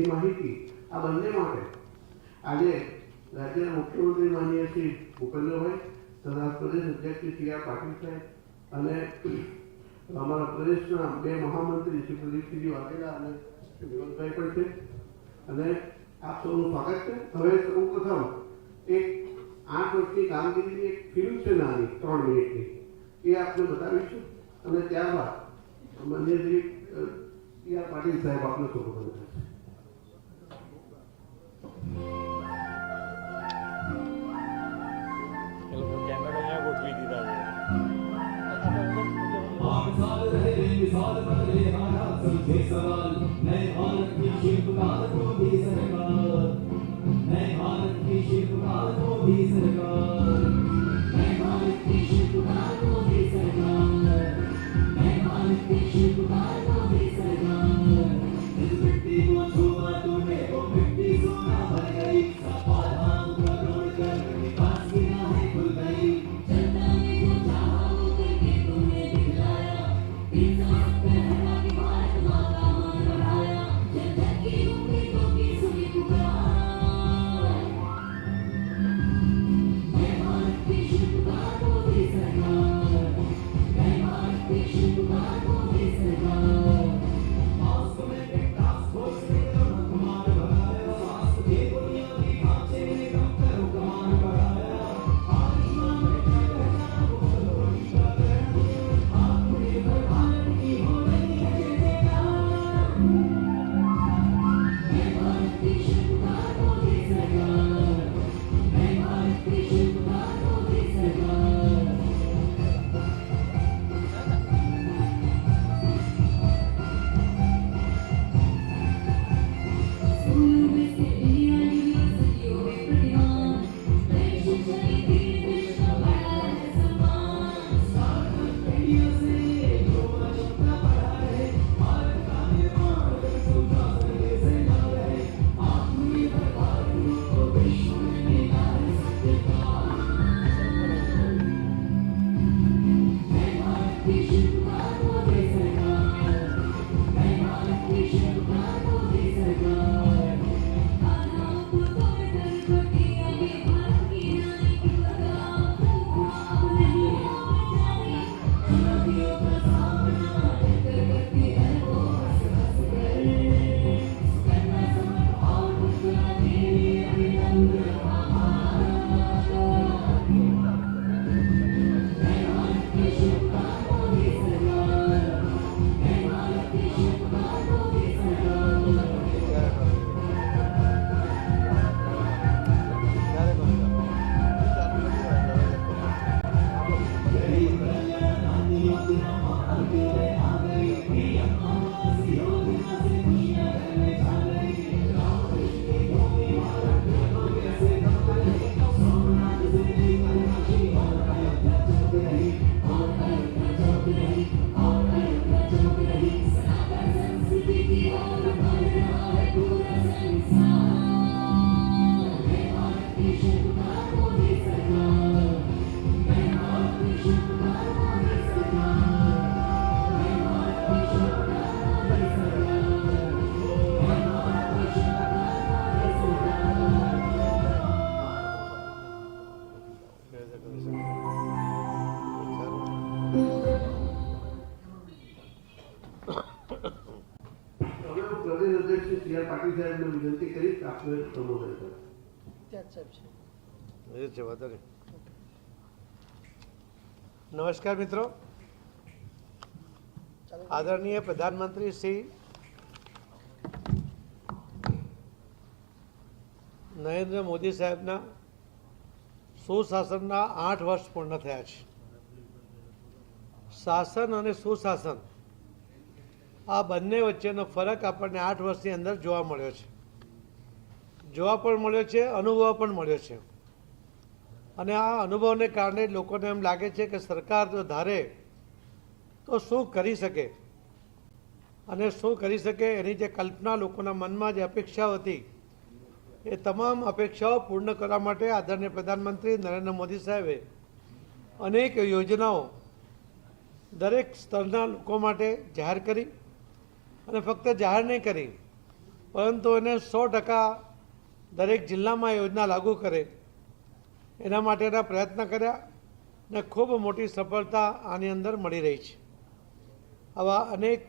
એની માહિતી આ બંને માટે આજે રાજ્યના મુખ્યમંત્રી માનીય શ્રી ભૂપેન્દ્રભાઈ તથા પ્રદેશ અધ્યક્ષ શ્રી CR પાટીલ સાહેબ અને અમારા પ્રદેશના બે મહામંત્રી શ્રી પ્રદીપસિંહ વાઘેલા અને શ્રી વિનોદભાઈ પણ છે અને આપ સૌનું સ્વાગત છે। હવે સૌ પ્રથમ એક 8 વર્ષની કામગીરીની એક ફિલ્મ છે નાની 3 મિનિટની એ આપને બતાવીશું અને ત્યારબાદ માનનીય શ્રી CR પાટીલ સાહેબ આપને સંબોધન કરશે। CR પાટીલ સાહેબને વિનંતી કરી આપને સંબોધન કરો। नमस्कार मित्रों, आदरणीय प्रधानमंत्री श्री नरेंद्र मोदी साहेबना सुशासनना 8 वर्ष पूर्ण थया छे। शासन और सुशासन आ बंने वच्चेनो फरक आपणे 8 वर्षनी अंदर जोवा मळ्यो छे, अनुभव पण मळ्यो छे। અને આ અનુભવને કારણે લોકોને એમ લાગે છે કે સરકાર જો ધારે તો શું કરી શકે અને શું કરી શકે એની જે કલ્પના લોકોના મનમાં જે અપેક્ષાઓ હતી એ તમામ અપેક્ષાઓ પૂર્ણ કરવા માટે આદરણીય પ્રધાનમંત્રી નરેન્દ્ર મોદી સાહેબે અનેક યોજનાઓ દરેક સ્તરના લોકો માટે જાહેર કરી અને ફક્ત જાહેર નહીં કરી પરંતુ એને 100% દરેક જિલ્લામાં યોજના લાગુ કરે એના માટેના પ્રયત્ન કર્યા ને ખૂબ મોટી સફળતા આની અંદર મળી રહી છે. આવા અનેક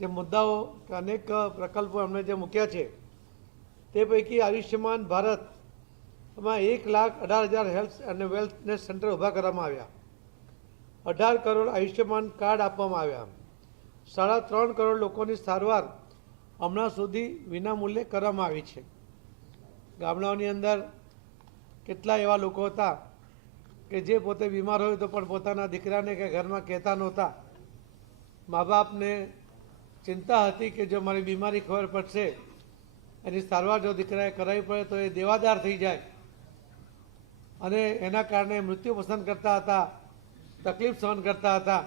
જે મુદ્દાઓ કે અનેક પ્રકલ્પો એમણે જે મૂક્યા છે તે પૈકી આયુષ્યમાન ભારતમાં 1,18,000 હેલ્થ અને વેલનેસ સેન્ટર ઊભા કરવામાં આવ્યા. 18 કરોડ આયુષ્યમાન કાર્ડ આપવામાં આવ્યા. 3.5 કરોડ લોકોની સારવાર હમણાં સુધી વિનામૂલ્યે કરવામાં આવી છે. ગામડાઓની અંદર કેટલા એવા લોકો હતા કે જે પોતે બીમાર હોય તો પણ પોતાના દીકરાને કે ઘરમાં કહેતા નહોતા. મા બાપને ચિંતા હતી કે જો મારી બીમારી ખબર પડશે, એની સારવાર જો દીકરાએ કરાવી પડે તો એ દેવાદાર થઈ જાય અને એના કારણે મૃત્યુ પસંદ કરતા હતા, તકલીફ સહન કરતા હતા.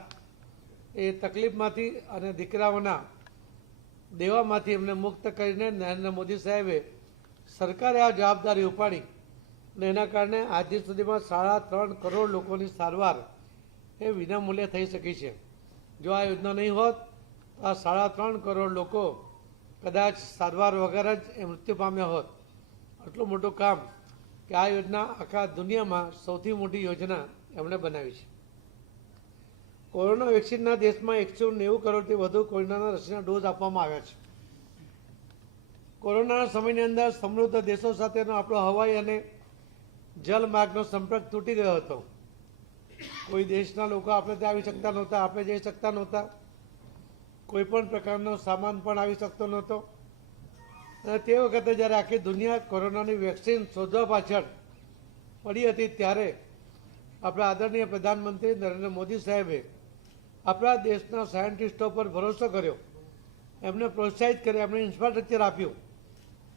એ તકલીફમાંથી અને દીકરાઓના દેવામાંથી એમને મુક્ત કરીને નરેન્દ્ર મોદી સાહેબે સરકારે આ જવાબદારી ઉપાડી અને એના કારણે આજ દિન સુધીમાં 3.5 કરોડ લોકોની સારવાર એ વિનામૂલ્યે થઈ શકી છે. જો આ યોજના નહીં હોત તો આ 3.5 કરોડ લોકો કદાચ સારવાર વગર જ એ મૃત્યુ પામ્યા હોત. આટલું મોટું કામ કે આ યોજના આખા દુનિયામાં સૌથી મોટી યોજના એમણે બનાવી છે. કોરોના વેક્સિનના દેશમાં 190 કરોડથી વધુ કોરોનાના રસીના ડોઝ આપવામાં આવ્યા છે. કોરોનાના સમયની અંદર સમૃદ્ધ દેશો સાથેનો આપણો હવાઈ અને જલમાર્ગનો સંપર્ક તૂટી ગયો હતો. કોઈ દેશના લોકો આપણે ત્યાં આવી શકતા નહોતા, આપણે જઈ શકતા નહોતા. કોઈ પણ પ્રકારનો સામાન પણ આવી શકતો નહોતો. અને તે વખતે જ્યારે આખી દુનિયા કોરોનાની વેક્સિન શોધવા પાછળ પડી હતી ત્યારે આપણા આદરણીય પ્રધાનમંત્રી નરેન્દ્ર મોદી સાહેબે આપણા દેશના સાયન્ટિસ્ટો પર ભરોસો કર્યો, એમને પ્રોત્સાહિત કર્યા, એમને ઇન્ફ્રાસ્ટ્રક્ચર આપ્યું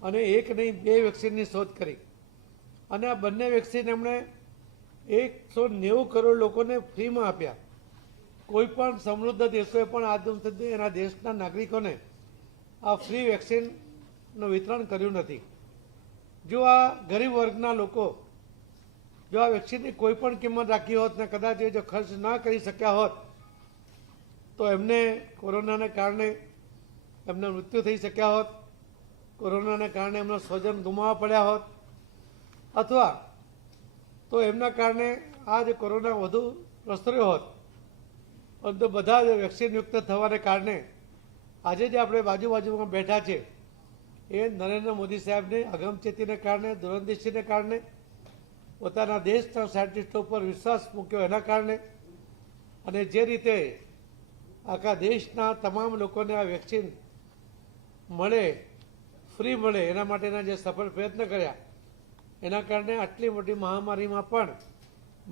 અને એક નહીં 2 વેક્સિનની શોધ કરી. અને આ બંને વેક્સિન એમણે 190 કરોડ લોકોને ફ્રીમાં આપ્યા. કોઈ પણ સમૃદ્ધ દેશોએ પણ આજ સુધી એના દેશના નાગરિકોને આ ફ્રી વેક્સિનનું વિતરણ કર્યું નથી. જો આ ગરીબ વર્ગના લોકો જો આ વેક્સિનની કોઈ પણ કિંમત રાખી હોત ને કદાચ એ જો ખર્ચ ના કરી શક્યા હોત તો એમને કોરોનાને કારણે એમના મૃત્યુ થઈ શક્યા હોત, કોરોનાને કારણે એમના સ્વજન ગુમાવવા પડ્યા હોત, અથવા તો એમના કારણે આ જે કોરોના વધુ પ્રસર્યો હોત. પરંતુ બધા જ વેક્સિનયુક્ત થવાને કારણે આજે જે આપણે બાજુમાં બેઠા છે એ નરેન્દ્ર મોદી સાહેબને અગમચેતીને કારણે, દૂરંદેશીને કારણે, પોતાના દેશના સાયન્ટિસ્ટો પર વિશ્વાસ મૂક્યો એના કારણે અને જે રીતે આખા દેશના તમામ લોકોને આ વેક્સિન મળે, ફ્રી મળે એના માટેના જે સફળ પ્રયત્ન કર્યા એના કારણે આટલી મોટી મહામારીમાં પણ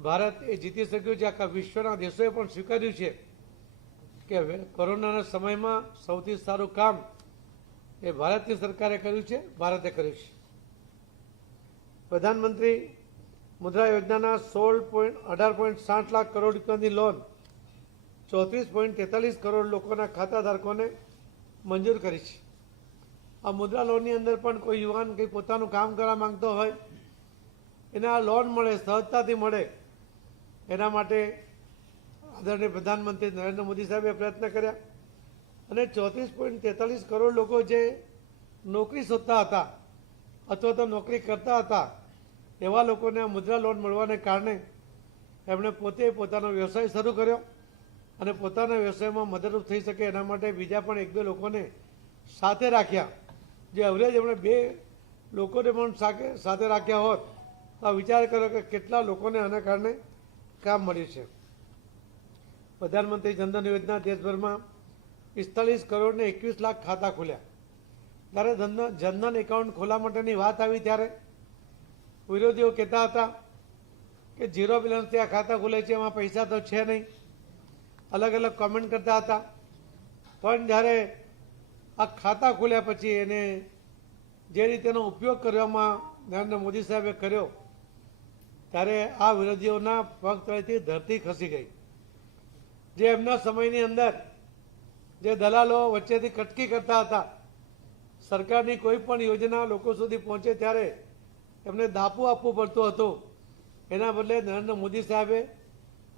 ભારત એ જીતી શક્યું છે. આખા વિશ્વના દેશોએ પણ સ્વીકાર્યું છે કે કોરોનાના સમયમાં સૌથી સારું કામ એ ભારતની સરકારે કર્યું છે, ભારતે કર્યું છે. પ્રધાનમંત્રી મુદ્રા યોજનાના 18.7 લાખ કરોડ રૂપિયાની લોન 34.43 કરોડ લોકોના ખાતાધારકોને મંજૂર કરી છે. આ મુદ્રા લોનની અંદર પણ કોઈ યુવાન કંઈ પોતાનું કામ કરવા માંગતો હોય એને આ લોન મળે, સહજતાથી મળે એના માટે આદરણીય પ્રધાનમંત્રી નરેન્દ્ર મોદી સાહેબે પ્રયત્ન કર્યા અને 34.43 કરોડ લોકો જે નોકરી શોધતા હતા અથવા તો નોકરી કરતા હતા એવા લોકોને આ મુદ્રા લોન મળવાને કારણે એમણે પોતે પોતાનો વ્યવસાય શરૂ કર્યો અને પોતાના વ્યવસાયમાં મદદરૂપ થઈ શકે એના માટે બીજા પણ 1-2 લોકોને સાથે રાખ્યા. જે એવરેજ એમણે 2 લોકોને પણ સાથે રાખ્યા હોત તો વિચાર કરો કે કેટલા લોકોને આના કારણે કામ મળ્યું છે. પ્રધાનમંત્રી જનધન યોજના દેશભરમાં 45 કરોડ ને 21 લાખ ખાતા ખોલ્યા. જ્યારે જનધન એકાઉન્ટ ખોલવા માટેની વાત આવી ત્યારે વિરોધીઓ કહેતા હતા કે 0 બેલેન્સથી આ ખાતા ખુલે છે, એમાં પૈસા તો છે નહીં, અલગ અલગ કોમેન્ટ કરતા હતા. પણ જ્યારે આ ખાતા ખોલ્યા પછી એને જે રીતેનો ઉપયોગ કરવામાં નરેન્દ્ર મોદી સાહેબે કર્યો ત્યારે આ વિરોધીઓના પગ તળેથી ધરતી ખસી ગઈ. જે એમના સમયની અંદર જે દલાલો વચ્ચેથી કટકી કરતા હતા, સરકારની કોઈ પણ યોજના લોકો સુધી પહોંચે ત્યારે એમને દાપું આપવું પડતું હતું, એના બદલે નરેન્દ્ર મોદી સાહેબે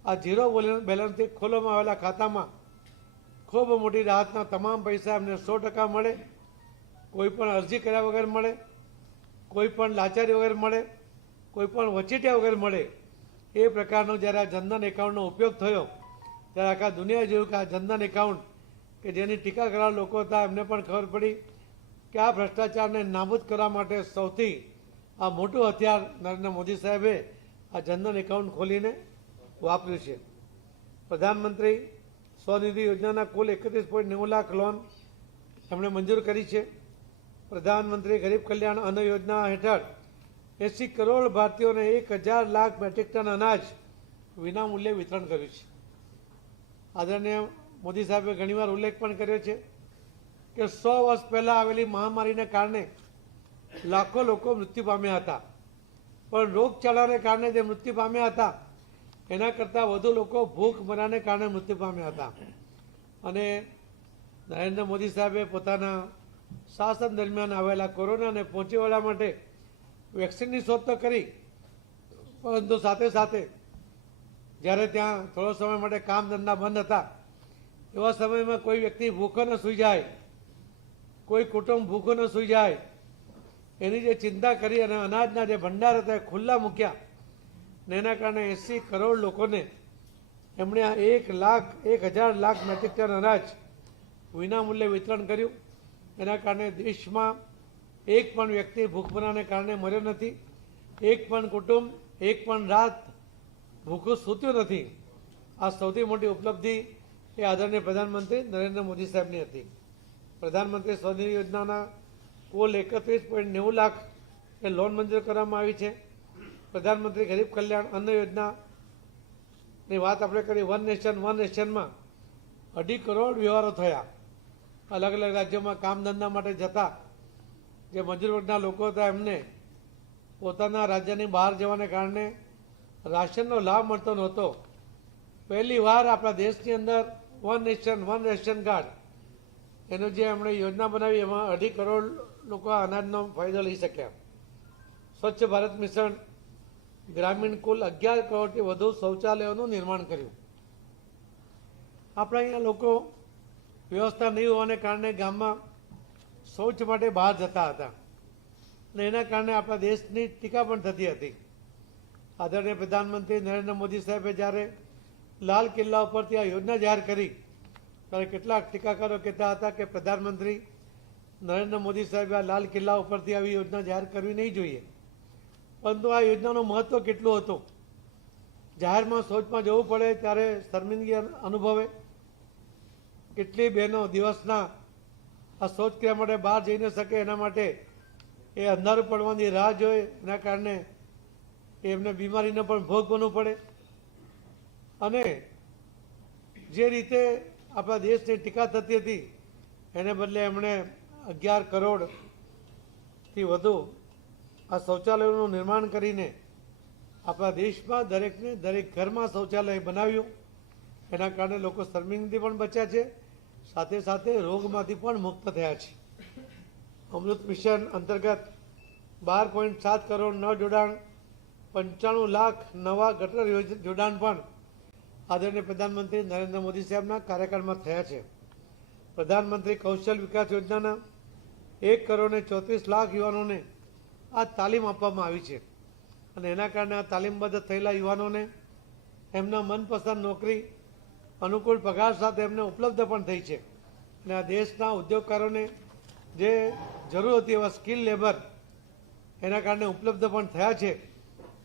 આ 0 બેલેન્સથી ખોલવામાં આવેલા ખાતામાં ખૂબ મોટી રાહતના તમામ પૈસા એમને 100% મળે. કોઈ પણ અરજી કર્યા વગર મળે, કોઈ પણ લાચારી વગર મળે, કોઈ પણ વચેટિયા વગર મળે. એ પ્રકારનો જ્યારે આ જનધન એકાઉન્ટનો ઉપયોગ થયો ત્યારે આખા દુનિયા જોયું કે આ જનધન એકાઉન્ટ કે જેની ટીકા કરવા લોકો હતા એમને પણ ખબર પડી કે આ ભ્રષ્ટાચારને નાબૂદ કરવા માટે સૌથી આ મોટું હથિયાર નરેન્દ્ર મોદી સાહેબે આ જનધન એકાઉન્ટ ખોલીને વાપર્યું છે. પ્રધાનમંત્રી સ્વનિધિ યોજનાના કુલ 31.9 લાખ લોન એમણે મંજૂર કરી છે. પ્રધાનમંત્રી ગરીબ કલ્યાણ અન્ન યોજના હેઠળ 80 કરોડ ભારતીયોને 1000 લાખ મેટ્રિક ટન અનાજ વિનામૂલ્યે વિતરણ કર્યું છે. આદરણીય મોદી સાહેબે ઘણીવાર ઉલ્લેખ પણ કર્યો છે કે 100 વર્ષ પહેલાં આવેલી મહામારીને કારણે લાખો લોકો મૃત્યુ પામ્યા હતા, પણ રોગચાળાને કારણે જે મૃત્યુ પામ્યા હતા એના કરતાં વધુ લોકો ભૂખ મરાને કારણે મૃત્યુ પામ્યા હતા. અને નરેન્દ્ર મોદી સાહેબે પોતાના શાસન દરમિયાન આવેલા કોરોનાને પહોંચી વળવા માટે વેક્સિનની શોધ તો કરી, પરંતુ સાથે સાથે જ્યારે ત્યાં થોડો સમય માટે કામ ધંધા બંધ હતા એવા સમયમાં કોઈ વ્યક્તિ ભૂખો ન સૂઈ જાય, કોઈ કુટુંબ ભૂખો ન સૂઈ જાય એની જે ચિંતા કરી અને અનાજના જે ભંડાર હતા એ ખુલ્લા મૂક્યા ને એના કારણે 80 કરોડ લોકોને એમણે આ 1000 લાખ મેટ્રિક ટન અનાજ વિનામૂલ્યે વિતરણ કર્યું. એના કારણે દેશમાં એક પણ વ્યક્તિ ભૂખમરાને કારણે મર્યો નથી, એક પણ કુટુંબ એક પણ રાત ભૂખું સૂત્યું નથી. આ સૌથી મોટી ઉપલબ્ધિ એ આદરણીય પ્રધાનમંત્રી નરેન્દ્ર મોદી સાહેબની હતી. પ્રધાનમંત્રી સ્વનિધિ યોજનાના કુલ 31.9 લાખ એ લોન મંજૂર કરવામાં આવી છે. પ્રધાનમંત્રી ગરીબ કલ્યાણ અન્ન યોજનાની વાત આપણે કરી. વન નેશનમાં 2.5 કરોડ વ્યવહારો થયા. અલગ અલગ રાજ્યોમાં કામ ધંધા માટે જતા જે મજૂર વર્ગના લોકો હતા એમને પોતાના રાજ્યની બહાર જવાને કારણે રાશનનો લાભ મળતો નહોતો. પહેલી વાર આપણા દેશની અંદર વન રેશન કાર્ડ એનું જે એમણે યોજના બનાવી એમાં 2.5 કરોડ લોકો આ અનાજનો ફાયદો લઈ શક્યા. સ્વચ્છ ભારત મિશન ગ્રામીણ કુલ 11 કરોડથી વધુ શૌચાલયોનું નિર્માણ કર્યું. આપણા અહીંયા લોકો વ્યવસ્થા નહીં હોવાને કારણે ગામમાં શૌચ માટે બહાર જતા હતા અને એના કારણે આપણા દેશની ટીકા પણ થતી હતી. આદરણીય પ્રધાનમંત્રી નરેન્દ્ર મોદી સાહેબે જ્યારે લાલ કિલ્લા ઉપરથી આ યોજના જાહેર કરી ત્યારે કેટલાક ટીકાકારો કહેતા હતા કે પ્રધાનમંત્રી નરેન્દ્ર મોદી સાહેબે આ લાલ કિલ્લા ઉપરથી આવી યોજના જાહેર કરવી નહીં જોઈએ, પરંતુ આ યોજનાનું મહત્ત્વ કેટલું હતું. જાહેરમાં શૌચમાં જવું પડે ત્યારે શર્મિંદગી અનુભવે. કેટલી બહેનો દિવસના આ શૌચક્રિયા માટે બહાર જઈ ન શકે એના માટે એ અંધારું પડવાની રાહ જોઈ, એના કારણે એમને બીમારીનો પણ ભોગ બનવું પડે. અને જે રીતે આપણા દેશની ટીકા થતી હતી એને બદલે એમણે 11 કરોડથી વધુ આ શૌચાલયોનું નિર્માણ કરીને આપણા દેશમાં દરેક ઘરમાં શૌચાલય બનાવ્યું. એના કારણે લોકો શર્મિંદગી પણ બચ્યા છે, સાથે સાથે રોગમાંથી પણ મુક્ત થયા છે. અમૃત મિશન અંતર્ગત 12.7 કરોડ નવ જોડાણ, 95 લાખ નવા ગટર જોડાણ પણ આદરણીય પ્રધાનમંત્રી નરેન્દ્ર મોદી સાહેબના કાર્યકાળમાં થયા છે. પ્રધાનમંત્રી કૌશલ વિકાસ યોજનાના 1 કરોડ ને 34 લાખ યુવાનોને આ તાલીમ આપવામાં આવી છે અને એના કારણે આ તાલીમબદ્ધ થયેલા યુવાનોને એમના મનપસંદ નોકરી અનુકૂળ પગાર સાથે એમને ઉપલબ્ધ પણ થઈ છે. અને આ દેશના ઉદ્યોગકારોને જે જરૂર હતી એવા સ્કિલ લેબર એના કારણે ઉપલબ્ધ પણ થયા છે.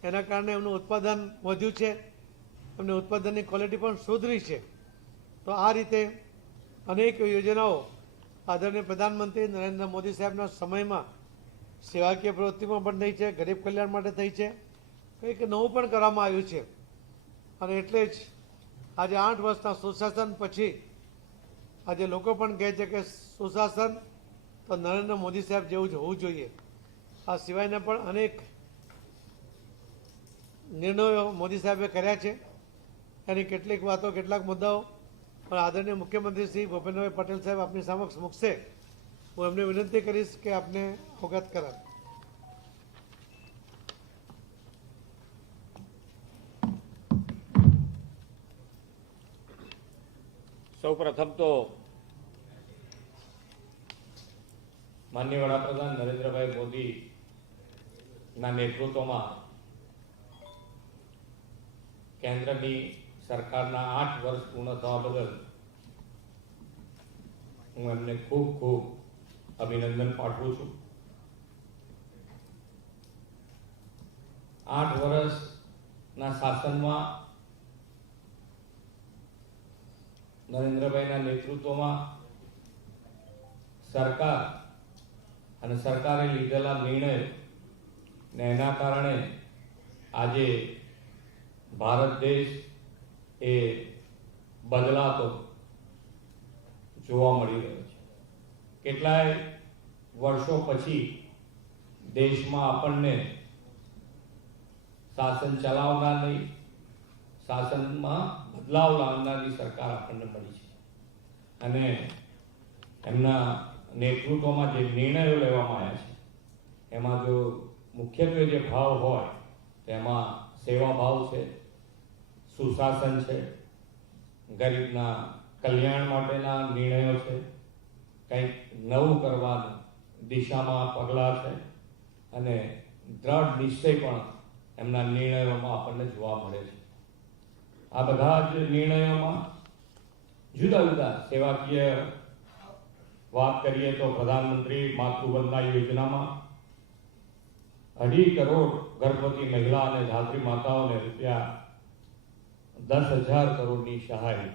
એના કારણે એમનું ઉત્પાદન વધ્યું છે, એમની ઉત્પાદનની ક્વોલિટી પણ સુધરી છે. તો આ રીતે અનેક યોજનાઓ આદરણીય પ્રધાનમંત્રી નરેન્દ્ર મોદી સાહેબના સમયમાં સેવાકીય પ્રવૃત્તિમાં પણ થઈ છે, ગરીબ કલ્યાણ માટે થઈ છે, કંઈક નવું પણ કરવામાં આવ્યું છે. અને એટલે જ આજે 8 વર્ષના સુશાસન પછી આજે લોકો પણ કહે છે કે સુશાસન તો નરેન્દ્ર મોદી સાહેબ જેવું જ હોવું જોઈએ. આ સિવાયના પણ અનેક નિર્ણયો મોદી સાહેબે કર્યા છે. એની કેટલીક વાતો, કેટલાક મુદ્દાઓ પણ આદરણીય મુખ્યમંત્રી શ્રી ભૂપેન્દ્રભાઈ પટેલ સાહેબ આપની સમક્ષ મૂકશે. હું એમને વિનંતી કરીશ કે આપને અવગત કરાવે. સૌ પ્રથમ તો માનનીય વડાપ્રધાન નરેન્દ્રભાઈ મોદીના નેતૃત્વમાં કેન્દ્રની સરકારના 8 વર્ષ પૂર્ણ થવા બદલ હું એમને ખૂબ ખૂબ અભિનંદન પાઠવું છું. 8 વર્ષના શાસનમાં નરેન્દ્રભાઈના નેતૃત્વમાં સરકાર અને સરકારે લીધેલા નિર્ણય ને એના કારણે આજે ભારત દેશ એ બદલાતો જોવા મળી રહ્યો છે. કેટલાય વર્ષો પછી દેશમાં આપણને શાસન ચલાવનારની, શાસનમાં બદલાવ લાવનારની સરકાર આપણને મળી છે અને એમના નેતૃત્વમાં જે નિર્ણયો લેવામાં આવ્યા છે એમાં જો મુખ્યત્વે જે ભાવ હોય તેમાં સેવા ભાવ છે, સુશાસન છે, ગરીબના કલ્યાણ માટેના નિર્ણયો છે, કંઈક નવું કરવાની દિશામાં પગલાં છે અને દ્રઢ નિશ્ચય પણ એમના નિર્ણયોમાં આપણને જોવા મળે છે. આ બધા જ નિર્ણયોમાં જુદા જુદા સેવાકીય વાત કરીએ તો પ્રધાનમંત્રી માતૃવંદના યોજનામાં 2.5 કરોડ ગર્ભવતી મહિલા અને ધાત્રી માતાઓને રૂપિયા 10,000 કરોડની સહાય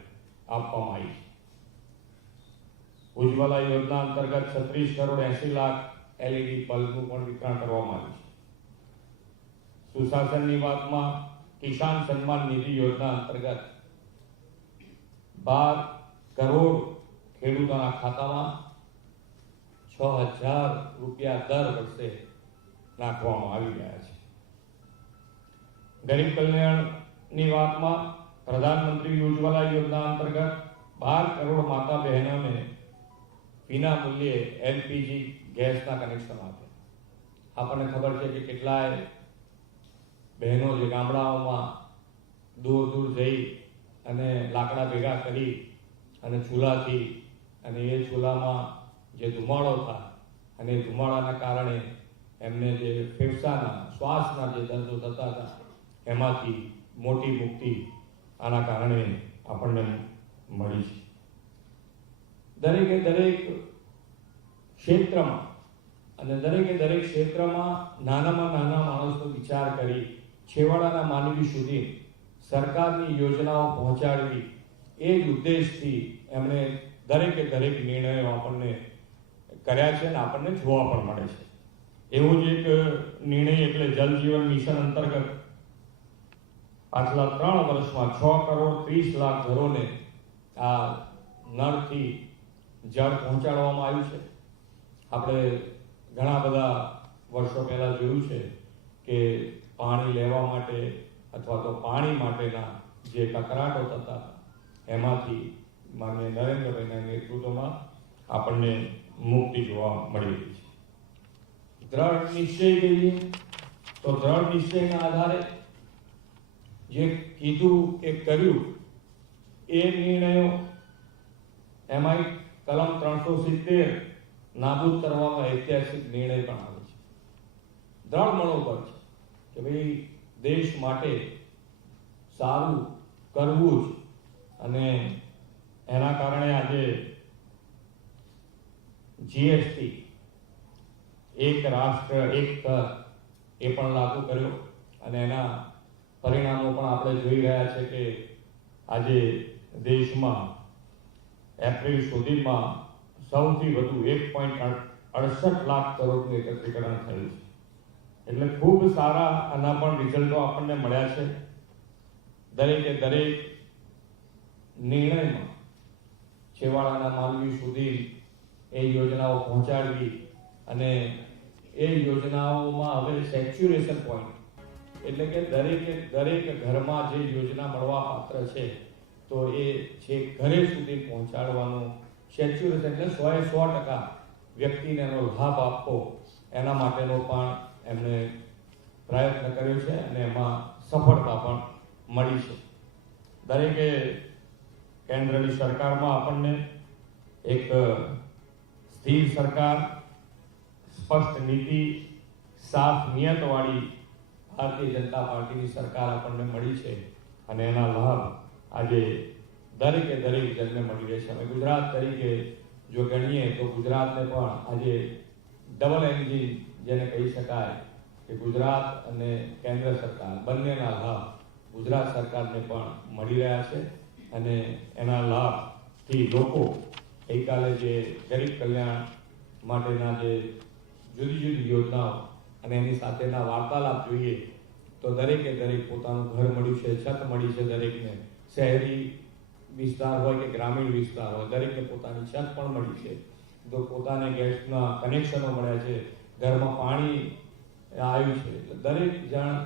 આપવામાં આવી છે. ઉજ્જવલા યોજના અંતર્ગત 36 કરોડ 80 લાખ LED બલ્બનું પણ વિતરણ કરવામાં આવ્યું છે. સુશાસનની વાતમાં કિસાન સન્માન નિધિ યોજના અંતર્ગત 12 કરોડ ખેડૂતોના ખાતામાં 6,000 રૂપિયા દર વર્ષે નાખવામાં આવી રહ્યા છે. ગરીબ કલ્યાણની વાતમાં પ્રધાનમંત્રી ઉજ્જવલા યોજના અંતર્ગત 12 કરોડ માતા બહેનોને વિના મૂલ્યે LPG ગેસના કનેક્શન આપ્યા. આપણને ખબર છે કે કેટલાય બહેનો જે ગામડાઓમાં દૂર દૂર જઈ અને લાકડા ભેગા કરી અને ચૂલાથી અને એ ચૂલામાં જે ધુમાડો થાય અને એ ધુમાડાના કારણે એમને જે ફેફસાના શ્વાસના જે દર્દો થતા હતા એમાંથી મોટી મુક્તિ આના કારણે આપણને મળી છે. દરેકે દરેક ક્ષેત્રમાં અને દરેકે દરેક ક્ષેત્રમાં નાનામાં નાના માણસનો વિચાર કરી છેવાડાના માનવી સુધી સરકારની યોજનાઓ પહોંચાડવી એ જ ઉદ્દેશથી એમણે દરેકે દરેક નિર્ણયો આપણને કર્યા છે અને આપણને જોવા પણ મળે છે. એવો જ એક નિર્ણય એટલે જલ જીવન મિશન અંતર્ગત પાછલા 3 વર્ષમાં 6 કરોડ 30 લાખ ઘરોને આ નળથી જળ પહોંચાડવામાં આવ્યું છે. આપણે ઘણા બધા વર્ષો પહેલા જોયું છે કે પાણી લેવા માટે અથવા તો પાણી માટેના જે કકરાટો થતા એમાંથી માનનીય નરેન્દ્રભાઈના નેતૃત્વમાં આપણને મુક્તિ જોવા મળી રહી છે. દ્રઢ નિશ્ચય કહીએ તો દ્રઢ નિશ્ચયના આધારે જે કીધું એ કર્યું એ નિર્ણયો એમાં કલમ 370 નાબૂદ કરવામાં ઐતિહાસિક નિર્ણય પણ આવે છે. દ્રઢ મનોબળ છે કે ભાઈ દેશ માટે સારું કરવું જ અને એના કારણે આજે GST એક રાષ્ટ્ર એક કર એ પણ લાગુ કર્યો અને એના પરિણામો પણ આપણે જોઈ રહ્યા છે કે આજે દેશમાં એપ્રિલ સુધીમાં સૌથી વધુ 1.68 લાખ કરોડનું એકત્રીકરણ થયું છે. એટલે ખૂબ સારા આના પણ રિઝલ્ટો આપણને મળ્યા છે. દરેકે દરેક નિર્ણયમાં છેવાડાના માનવી સુધી એ યોજનાઓ પહોંચાડવી અને એ યોજનાઓમાં હવે સેચ્યુરેશન પોઈન્ટ એટલે કે દરેકે દરેક ઘરમાં જે યોજના મળવા પાત્ર છે તો એ છે ઘરે સુધી પહોંચાડવાનું સેચ્યુરેશન એટલે 100% વ્યક્તિને એનો લાભ આપવો એના માટેનો પણ એમણે પ્રયત્ન કર્યો છે અને એમાં સફળતા પણ મળી છે. દરેકે કેન્દ્રની સરકારમાં આપણને એક સ્થિર સરકાર સ્પષ્ટ નીતિ, સાફ નિયતવાળી ભારતીય જનતા પાર્ટીની સરકાર આપણને મળી છે અને એના લાભ આજે દરેકે દરેક જણને મળી રહેશે. અમે ગુજરાત તરીકે જો ગણીએ તો ગુજરાતને પણ આજે ડબલ એન્જિન જેને કહી શકાય કે ગુજરાત અને કેન્દ્ર સરકાર બંનેના લાભ ગુજરાત સરકારને પણ મળી રહ્યા છે અને એના લાભથી લોકો ગઈકાલે જે ગરીબ કલ્યાણ માટેના જે જુદી જુદી યોજનાઓ અને એની સાથેના વાર્તાલાપ જોઈએ તો દરેકે દરેક પોતાનું ઘર મળ્યું છે, છત મળી છે દરેકને. શહેરી વિસ્તાર હોય કે ગ્રામીણ વિસ્તાર હોય, દરેકને પોતાની છત પણ મળી છે, તો પોતાને ગેસના કનેક્શનો મળ્યા છે, ઘરમાં પાણી આવ્યું છે. એટલે દરેક જણ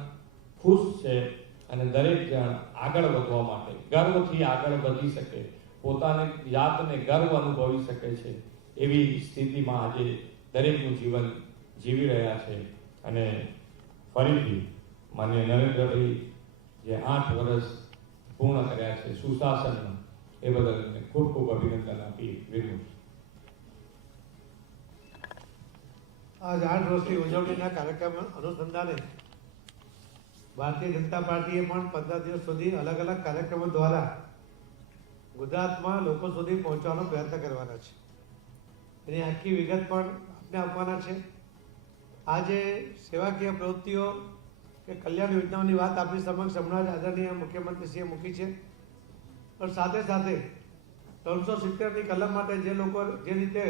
ખુશ છે અને દરેક જણ આગળ વધવા માટે ગર્વથી આગળ વધી શકે, પોતાની જાતને ગર્વ અનુભવી શકે છે એવી સ્થિતિમાં આજે દરેકનું જીવન જીવી રહ્યા છે. અને ફરીથી માનનીય નરેન્દ્રભાઈ જે 8 વર્ષ પૂર્ણ કર્યા છે સુશાસનના, એ બદલ એમને ખૂબ ખૂબ અભિનંદન આપી વિરમું. આજ 8 વર્ષની ઉજવણીના કાર્યક્રમ અનુસંધાને ભારતીય જનતા પાર્ટીએ પણ 15 દિવસ સુધી અલગ અલગ કાર્યક્રમો દ્વારા ગુજરાતમાં લોકો સુધી પહોંચવાનો પ્રયત્ન કરવાના છે. એની આખી વિગત પણ આપને આપવાના છે. આજે સેવાકીય પ્રવૃત્તિઓ કે કલ્યાણ યોજનાઓની વાત આપણી સમક્ષ હમણાં જ આદરણીય મુખ્યમંત્રીશ્રીએ મૂકી છે, પણ સાથે સાથે 370ની કલમ માટે જે રીતે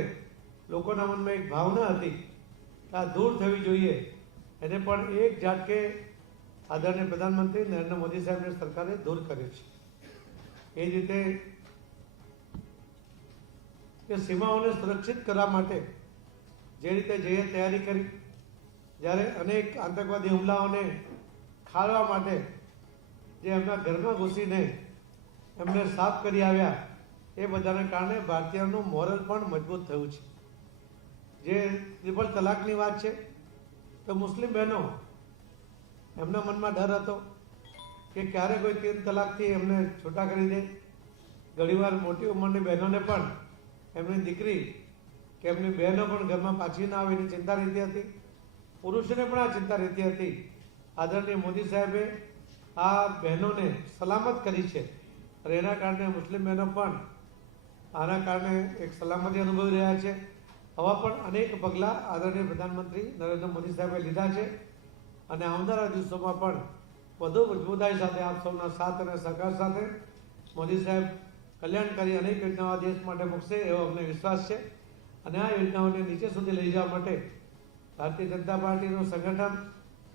લોકોના મનમાં એક ભાવના હતી કે આ દૂર થવી જોઈએ, એને પણ એક ઝાટકે આદરણીય પ્રધાનમંત્રી નરેન્દ્ર મોદી સાહેબની સરકારે દૂર કર્યું છે. એ જ રીતે કે સીમાઓને સુરક્ષિત કરવા માટે જે રીતે જઈએ તૈયારી કરી, જ્યારે અનેક આતંકવાદી હુમલાઓને ખાળવા માટે જે એમના ઘરમાં ઘૂસીને એમને સાફ કરી આવ્યા, એ બધાને કારણે ભારતીયોનું મોરલ પણ મજબૂત થયું છે. જે ટ્રિપલ તલાકની વાત છે તો મુસ્લિમ બહેનો એમના મનમાં ડર હતો કે ક્યારે કોઈ 3 તલાકથી એમને છૂટા કરી દે. ઘણીવાર મોટી ઉંમરની બહેનોને પણ એમની દીકરી કે એમની બહેનો પણ ઘરમાં પાછી ના આવે એની ચિંતા રહેતી હતી. પુરુષોને પણ આ ચિંતા રહેતી હતી. આદરણીય મોદી સાહેબે આ બહેનોને સલામત કરી છે અને એના કારણે મુસ્લિમ બહેનો પણ આના કારણે એક સલામતી અનુભવી રહ્યા છે. આવા પણ અનેક પગલાં આદરણીય પ્રધાનમંત્રી નરેન્દ્ર મોદી સાહેબે લીધા છે અને આવનારા દિવસોમાં પણ વધુ મજબૂતાઈ સાથે આપ સૌના સાથ અને સહકાર સાથે મોદી સાહેબ કલ્યાણકારી અનેક યોજનાઓ દેશ માટે મૂકશે એવો અમને વિશ્વાસ છે. અને આ યોજનાઓને નીચે સુધી લઈ જવા માટે ભારતીય જનતા પાર્ટીનું સંગઠન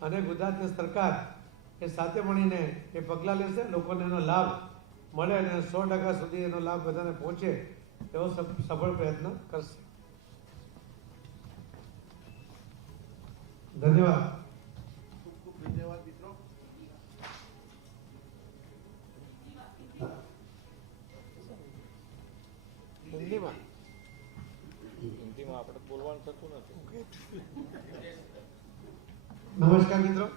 અને ગુજરાતની સરકાર એ સાથે મળીને એ પગલાં લેશે. લોકોને એનો લાભ મળે અને 100% સુધી એનો લાભ બધાને પહોંચે એવો સફળ પ્રયત્ન કરશે. ધન્યવાદ. ખૂબ ખૂબ ધન્યવાદ મિત્રો. હિન્દીમાં આપણે બોલવાનું થતું નથી. नमस्कार मित्रों,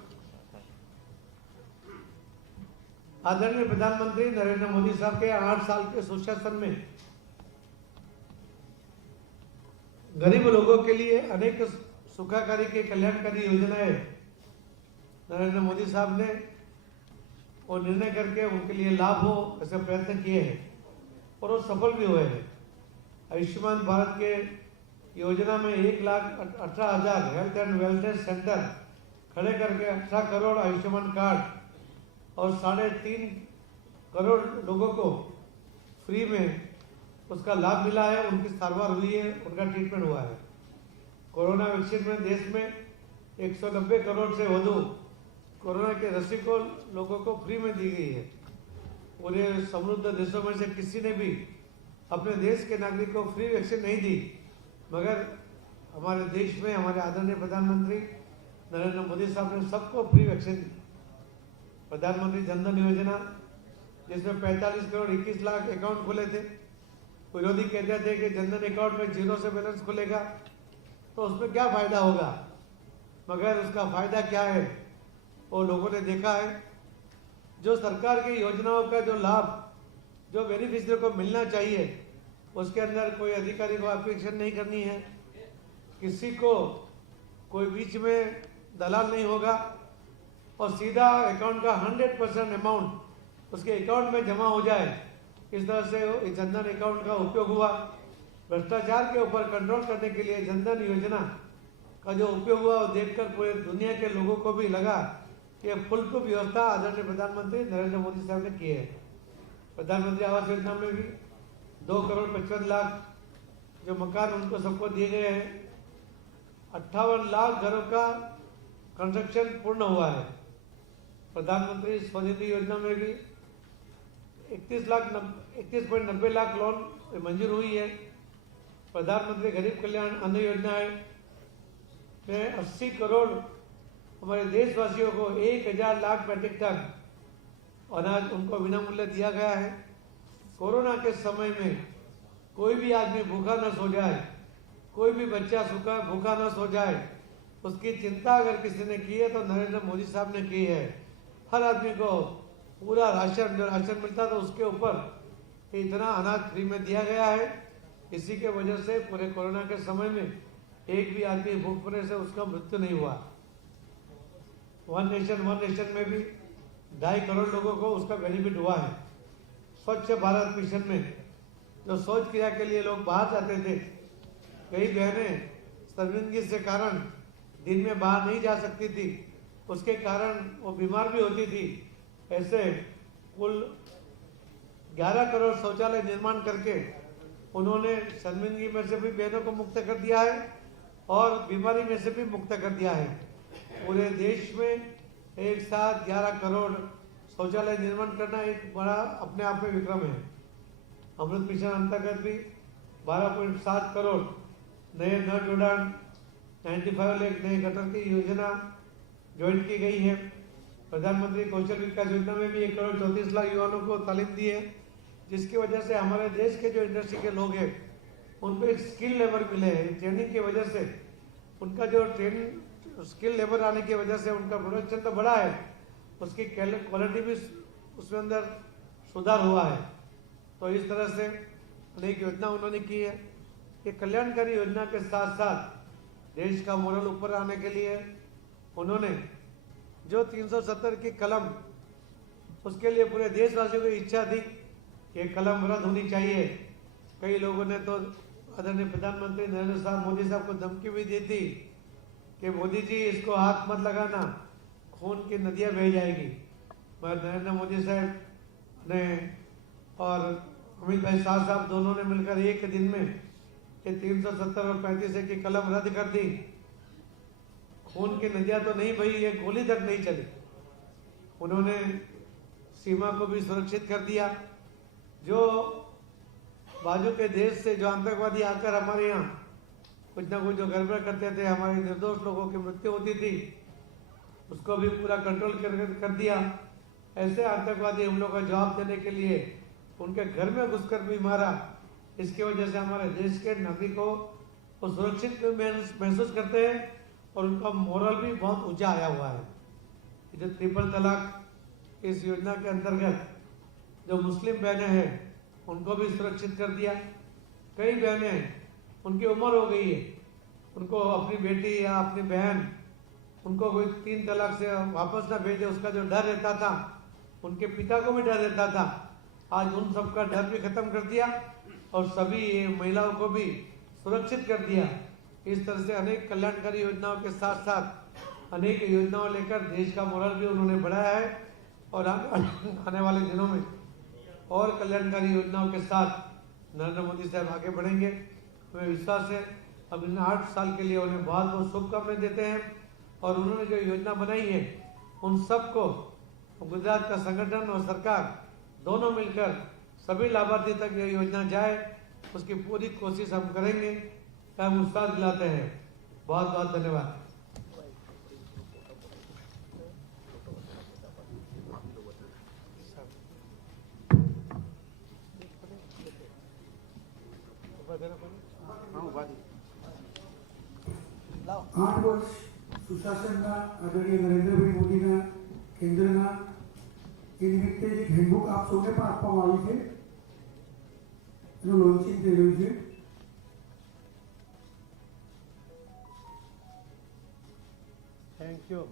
आदरणीय प्रधानमंत्री नरेंद्र मोदी साहब के 8 साल के सुशासन में गरीब लोगों के लिए अनेक सुखाकारी के कल्याणकारी योजनाएं नरेंद्र मोदी साहब ने और निर्णय करके उनके लिए लाभ हो ऐसे प्रयत्न किए हैं और वो सफल भी हुए हैं. आयुष्मान भारत के योजना में 1,18,000 हेल्थ एंड वेलनेस सेंटर खड़े करके 18 करोड़ आयुष्मान कार्ड और 3.5 करोड़ लोगों को फ्री में उसका लाभ मिला है. उनकी सारवार हुई है, उनका ट्रीटमेंट हुआ है. कोरोना वैक्सीन में देश में 190 करोड़ से વધુ कोरोना के रसी को लोगों को फ्री में दी गई है. पूरे समृद्ध देशों में से किसी ने भी अपने देश के नागरिक को फ्री वैक्सीन नहीं दी, मगर हमारे देश में हमारे आदरणीय प्रधानमंत्री नरेंद्र मोदी साहब ने सबको फ्री वैक्सीन दी. प्रधानमंत्री जनधन योजना जिसमें 45 करोड़ 21 लाख अकाउंट खुले थे. विरोधी कहते थे कि जनधन अकाउंट में 0 से बैलेंस खुलेगा तो उसमें क्या फायदा होगा, मगर उसका फायदा क्या है वो लोगों ने देखा है. जो सरकार की योजनाओं का जो लाभ जो बेनिफिशियरी को मिलना चाहिए उसके अंदर कोई अधिकारी को एप्लीकेशन नहीं करनी है, किसी को कोई बीच में दलाल नहीं होगा और सीधा अकाउंट का 100% अमाउंट उसके अकाउंट में जमा हो जाए। इस तरह से जनधन अकाउंट का उपयोग हुआ। भ्रष्टाचार के ऊपर कंट्रोल करने के लिए जनधन योजना का जो उपयोग हुआ वो देखकर पूरे दुनिया के लोगों को भी लगा कि फुल प्रूफ व्यवस्था आदरणीय प्रधानमंत्री नरेंद्र मोदी साहब ने की है। प्रधानमंत्री आवास योजना में भी 2,55,00,000 जो मकान उनको सबको दिए गए हैं। 58 लाख घरों का कंस्ट्रक्शन पूर्ण हुआ है। प्रधानमंत्री स्वनिधि योजना में भी 31.90 लाख लोन मंजूर हुई है। प्रधानमंत्री गरीब कल्याण अन्न योजना में 80 करोड़ हमारे देशवासियों को 1,000 लाख मीट्रिक टन अनाज उनको विनामूल्य दिया गया है। कोरोना के समय में कोई भी आदमी भूखा न सो जाए, कोई भी बच्चा भूखा न सो जाए, उसकी चिंता अगर किसी ने की है तो नरेंद्र मोदी साहब ने की है। हर आदमी को पूरा राशन जो राशन मिलता था उसके ऊपर इतना अनाज फ्री में दिया गया है। इसी के वजह से पूरे कोरोना के समय में एक भी आदमी भूख मरने से उसका मृत्यु नहीं हुआ। वन नेशन में भी 2.5 करोड़ लोगों को उसका बेनिफिट हुआ है। स्वच्छ भारत मिशन में जो शौच क्रिया के लिए लोग बाहर जाते थे, कई बहनें शर्मिंदगी से कारण दिन में बाहर नहीं जा सकती थी, उसके कारण वो बीमार भी होती थी। ऐसे कुल 11 करोड़ शौचालय निर्माण करके उन्होंने शर्मिंदगी में से भी बहनों को मुक्त कर दिया है और बीमारी में से भी मुक्त कर दिया है। पूरे देश में एक साथ 11 करोड़ शौचालय निर्माण करना एक बड़ा अपने आप में विक्रम है। अमृत मिशन अंतर्गत भी 12.7 करोड़ नए नल जोड़ान, 95 लाख नए गटर की योजना ज्वाइन की गई है। प्रधानमंत्री कौशल विकास योजना में भी 1,34,00,000 युवाओं को तालीम दी है, जिसकी वजह से हमारे देश के जो इंडस्ट्री के लोग हैं उनको एक स्किल लेबर मिले हैं। ट्रेनिंग की वजह से उनका जो स्किल लेबर आने की वजह से उनका प्रोडक्शन तो बढ़ा है, उसकी क्वालिटी भी उसमें अंदर सुधार हुआ है। तो इस तरह से अनेक योजना उन्होंने की है। ये कल्याणकारी योजना के साथ साथ देश का मोरल ऊपर आने के लिए उन्होंने जो 370 की कलम, उसके लिए पूरे देशवासियों की इच्छा थी कि कलम रद्द होनी चाहिए। कई लोगों ने तो आदरणीय प्रधानमंत्री नरेंद्र साहब मोदी साहब को धमकी भी दी थी कि मोदी जी इसको हाथ मत लगाना, खून की नदियां बह जाएगी। मगर नरेंद्र मोदी साहब ने और अमित भाई शाह साहब दोनों ने मिलकर एक दिन में ये 370 और 35 की कलम रद्द कर दी। खून की नदियां तो नहीं बही, ये गोली तक नहीं चली। उन्होंने सीमा को भी सुरक्षित कर दिया। जो बाजू के देश से जो आतंकवादी आकर हमारे यहाँ कुछ ना कुछ जो गड़बड़ करते थे, हमारे निर्दोष लोगों की मृत्यु होती थी, उसको भी पूरा कंट्रोल कर दिया। ऐसे आतंकवादी हमलों का जवाब देने के लिए उनके घर में घुसकर भी मारा। इसकी वजह से हमारे देश के नागरिकों को सुरक्षित महसूस करते हैं और उनका मोरल भी बहुत ऊंचा आया हुआ है। जो ट्रिपल तलाक इस योजना के अंतर्गत जो मुस्लिम बहनें हैं उनको भी सुरक्षित कर दिया। कई बहनें उनकी उम्र हो गई है, उनको अपनी बेटी या अपनी बहन उनको कोई 3 तलाक से वापस ना भेजे, उसका जो डर रहता था, उनके पिता को भी डर रहता था, आज उन सबका डर भी खत्म कर दिया और सभी महिलाओं को भी सुरक्षित कर दिया। इस तरह से अनेक कल्याणकारी योजनाओं के साथ साथ अनेक योजनाओं लेकर देश का मोरल भी उन्होंने बढ़ाया है और आने वाले दिनों में और कल्याणकारी योजनाओं के साथ नरेंद्र मोदी साहब आगे बढ़ेंगे। हमें विश्वास है। अब इन 8 साल के लिए उन्हें बहुत बहुत शुभकामनाएं देते हैं और उन्होंने जो योजना बनाई है उन सबको गुजरात का संगठन और सरकार दोनों मिलकर सभी लाभार्थी तक ये योजना जाए, उसकी पूरी कोशिश हम करेंगे। हम उत्साह दिलाते हैं। बहुत बहुत धन्यवाद। आठ वर्ष सुशासनના આદરણીય નરેન્દ્રભાઈ મોદીના કેન્દ્રના એ નિમિત્તે એક હેન્ડબુક આપ સૌને પણ આપવામાં આવી છે, એનું લોન્ચિંગ થઈ રહ્યું છે। Thank you.